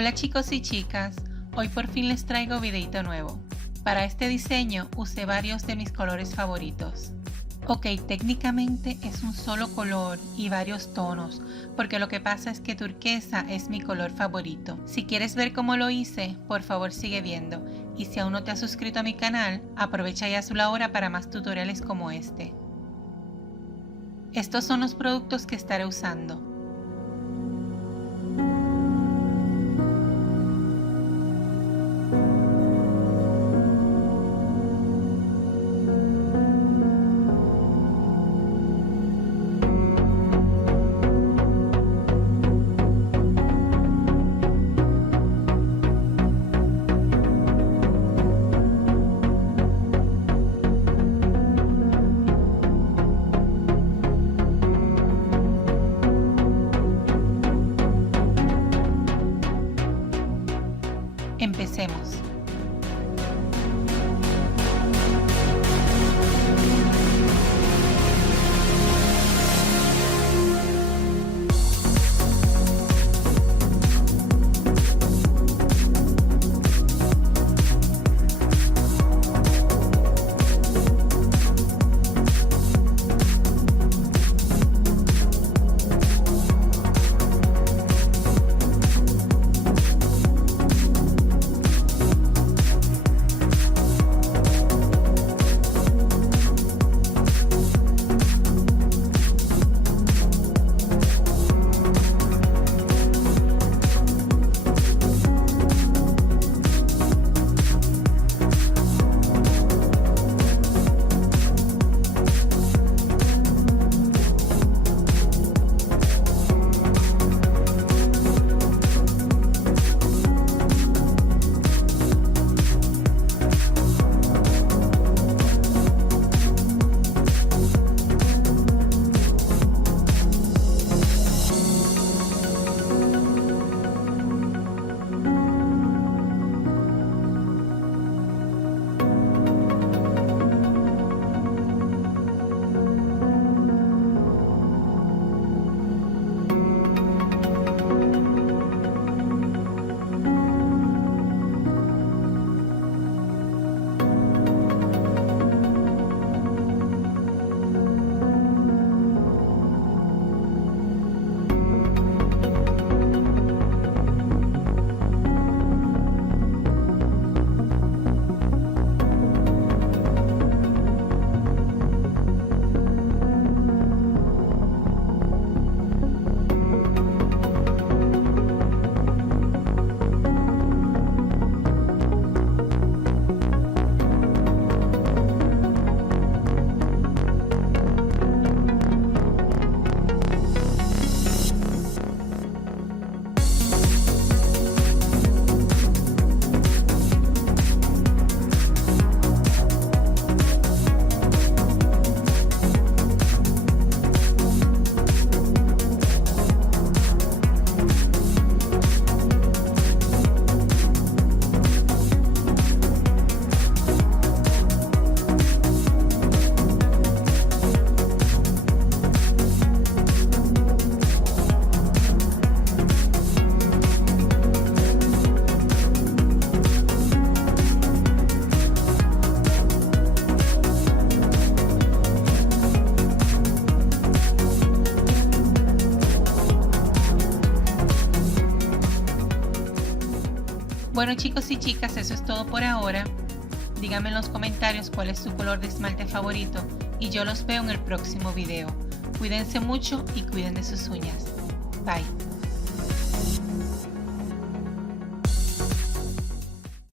Hola chicos y chicas, hoy por fin les traigo videito nuevo. Para este diseño usé varios de mis colores favoritos. Ok, técnicamente es un solo color y varios tonos, porque lo que pasa es que turquesa es mi color favorito. Si quieres ver cómo lo hice, por favor sigue viendo, y si aún no te has suscrito a mi canal, aprovecha y hazlo ahora para más tutoriales como este. Estos son los productos que estaré usando. Empecemos. Bueno chicos y chicas, eso es todo por ahora. Díganme en los comentarios cuál es su color de esmalte favorito y yo los veo en el próximo video. Cuídense mucho y cuiden de sus uñas. Bye.